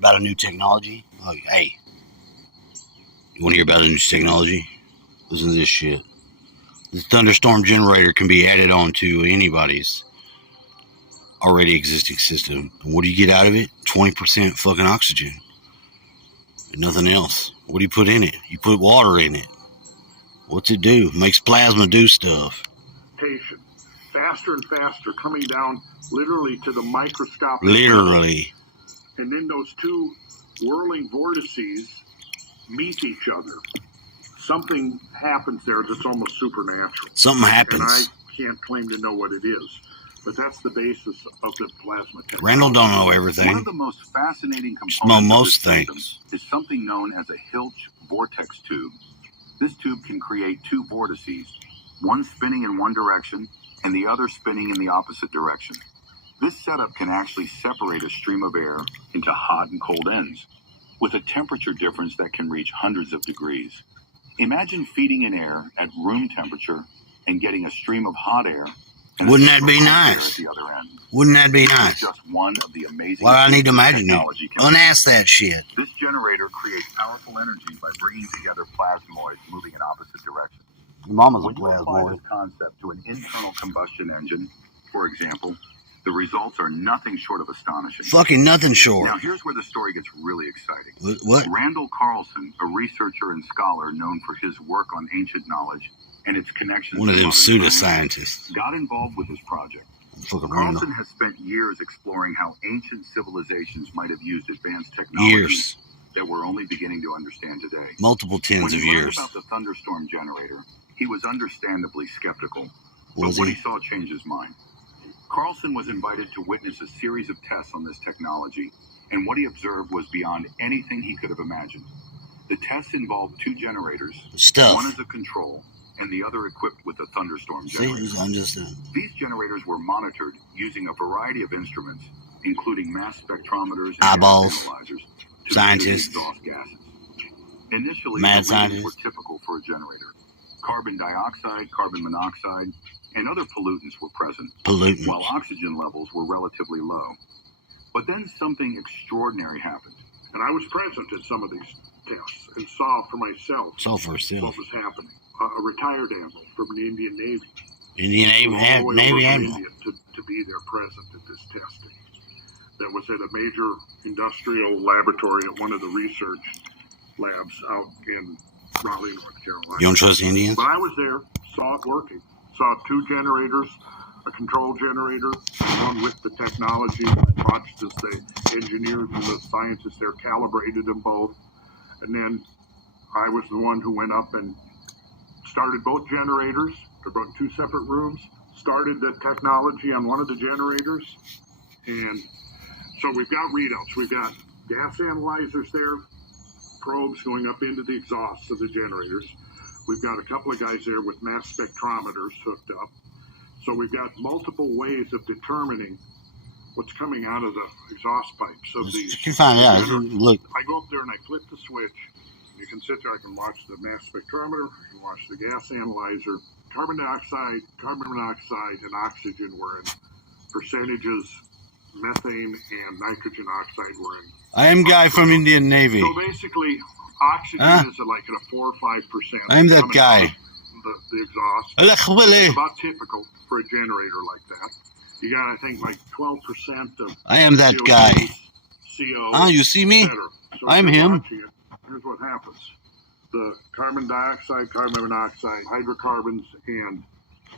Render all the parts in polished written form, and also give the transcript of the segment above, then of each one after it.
about a new technology? Like, hey, you want to hear about a new technology? Listen to this shit. The Thunderstorm generator can be added on to anybody's already existing system. And what do you get out of it? 20% fucking oxygen. And nothing else. What do you put in it? You put water in it. What's it do? It makes plasma do stuff. Faster and faster, coming down literally to the microscopic. Literally. And then those two whirling vortices meet each other. Something happens there that's almost supernatural. Something happens. And I can't claim to know what it is, but that's the basis of the plasma technology. Randall don't know everything. One of the most fascinating components know most of this things. system is something known as a Hilch vortex tube. This tube can create two vortices, one spinning in one direction and the other spinning in the opposite direction. This setup can actually separate a stream of air into hot and cold ends, with a temperature difference that can reach hundreds of degrees. Imagine feeding in air at room temperature and getting a stream of hot air. Wouldn't that be nice? At the other end. Wouldn't that be nice? Just one of the amazing. Well, I need to imagine it. Unask that shit. This generator creates powerful energy by bringing together plasmoids moving in opposite directions. Your mama's a When you apply plasmoid. this concept to an internal combustion engine, for example, the results are nothing short of astonishing. Fucking nothing short. Now, here's where the story gets really exciting. What? Randall Carlson, a researcher and scholar known for his work on ancient knowledge and its connections One of to them modern science, pseudoscientists. got involved with this project. Fucking Randall. Carlson has spent years exploring how ancient civilizations might have used advanced technology Years. that we're only beginning to understand today. Multiple tens of When he learned years. about the Thunderstorm generator, he was understandably skeptical. Was but what he? he saw changed his mind. Carlson was invited to witness a series of tests on this technology, and what he observed was beyond anything he could have imagined. The tests involved two generators, Stuff. one as a control, and the other equipped with a Thunderstorm generator. See, I'm just These generators were monitored using a variety of instruments, including mass spectrometers and Eyeballs. gas analyzers, to Scientists. measure the exhaust gases. Initially, Mad the readings scientists. were typical for a generator. Carbon dioxide, carbon monoxide, and other pollutants were present, pollutants. while oxygen levels were relatively low. But then something extraordinary happened. And I was present at some of these tests and saw for myself Sulfur still. what was happening. A retired admiral from the Indian Navy. Indian All the way over Navy from Admiral. India to be there present at this testing. That was at a major industrial laboratory at one of the research labs out in Raleigh, North Carolina. You don't trust Indians? But I was there, saw it working. Saw two generators, a control generator, one with the technology. I watched as the engineers and the scientists there calibrated them both. And then I was the one who went up and started both generators. They're both two separate rooms. Started the technology on one of the generators. And so we've got readouts. We've got gas analyzers there, probes going up into the exhausts of the generators. We've got a couple of guys there with mass spectrometers hooked up. So we've got multiple ways of determining what's coming out of the exhaust pipes of these. You can find out. Look. I go up there and I flip the switch. You can sit there, I can watch the mass spectrometer, I can watch the gas analyzer. Carbon dioxide, carbon monoxide, and oxygen were in percentages. Methane and nitrogen oxide were in. I am guy from Indian Navy. So basically, oxygen is like at a 4 or 5%. I'm that guy. The exhaust. It's about typical for a generator like that. You got, I think, like 12% of. I am that CO2, guy. CO. Ah, you see me? So I'm if you're him. watching it, here's what happens. The carbon dioxide, carbon monoxide, hydrocarbons, and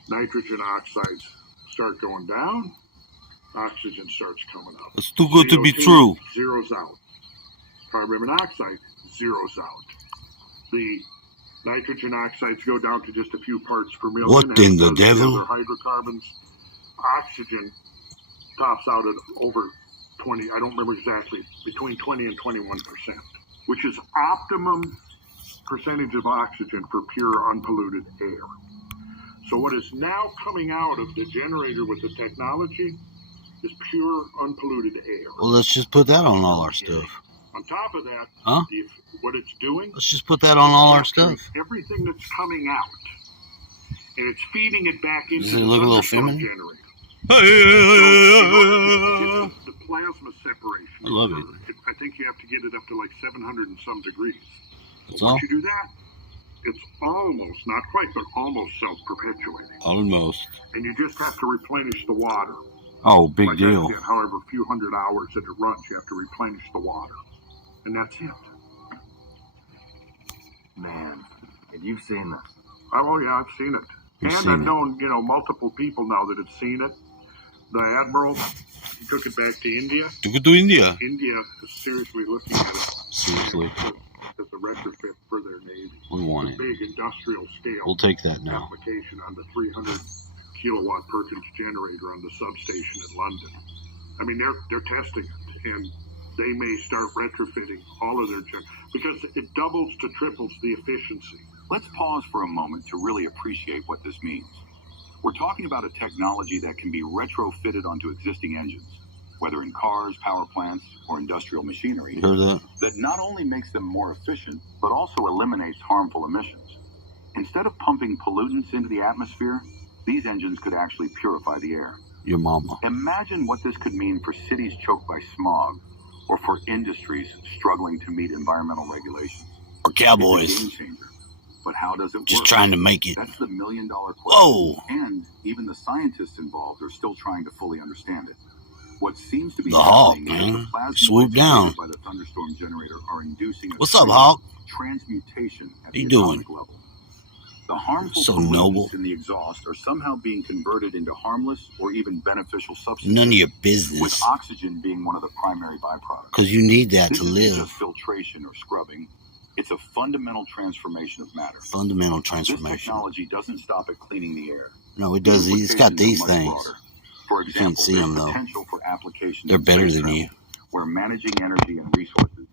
nitrogen oxides start going down. Oxygen starts coming up. It's too good to be CO2 true. Zeroes out. Carbon monoxide zeroes out. The nitrogen oxides go down to just a few parts per million. What in the as devil? other hydrocarbons. Oxygen tops out at over 20, I don't remember exactly, between 20 and 21%, which is optimum percentage of oxygen for pure unpolluted air. So what is now coming out of the generator with the technology is pure unpolluted air. Well, let's just put that on all our stuff. On top of that, Huh? what it's doing, Let's just put that on all our stuff. everything that's coming out, and it's feeding it back into Does it the look a little Thunderstorm feminine? generator. So, the plasma separation. I love it. I think you have to get it up to like 700 and some degrees. That's all? Once you do that, it's almost, not quite, but almost self-perpetuating. Almost. And you just have to replenish the water. Oh, big Like deal. Again, however few hundred hours that it runs, you have to replenish the water. And that's it. Man, and you've seen this. Oh, yeah, I've seen it. You've And seen I've it. known, multiple people now that have seen it. The Admiral, he took it back to India. Took it to India. India is seriously looking at it. Seriously. As a retrofit for their Navy. We want A it. big industrial scale. We'll take that now. Application on the 300 kilowatt Perkins generator on the substation in London. I mean, they're testing it, and they may start retrofitting all of their because it doubles to triples the efficiency. Let's pause for a moment to really appreciate what this means. We're talking about a technology that can be retrofitted onto existing engines, whether in cars, power plants, or industrial machinery, You heard that? that not only makes them more efficient, but also eliminates harmful emissions. Instead of pumping pollutants into the atmosphere, these engines could actually purify the air. Your mama. Imagine what this could mean for cities choked by smog, or for industries struggling to meet environmental regulations. Or It's a cowboys. game changer. But how does it Just work? trying to make it. That's the million-dollar question. Whoa! And even the scientists involved are still trying to fully understand it. What seems to be The Hawk, happening is man. the plasma Swoop waves down. created by the Thunderstorm generator are inducing a What's up, true Hawk? transmutation at How the you atomic doing? level. The harmful So pollutants noble. in the exhaust are somehow being converted into harmless or even beneficial substances, None of your with business. oxygen being one of the primary byproducts. Because you need that This to isn't live. just filtration or scrubbing. It's a fundamental transformation of matter. Fundamental This transformation. technology doesn't stop at cleaning the air. No, it does. It's got these things. For example, see there's 'em, though. potential for applications They're in better space than travel, you. where managing energy and resources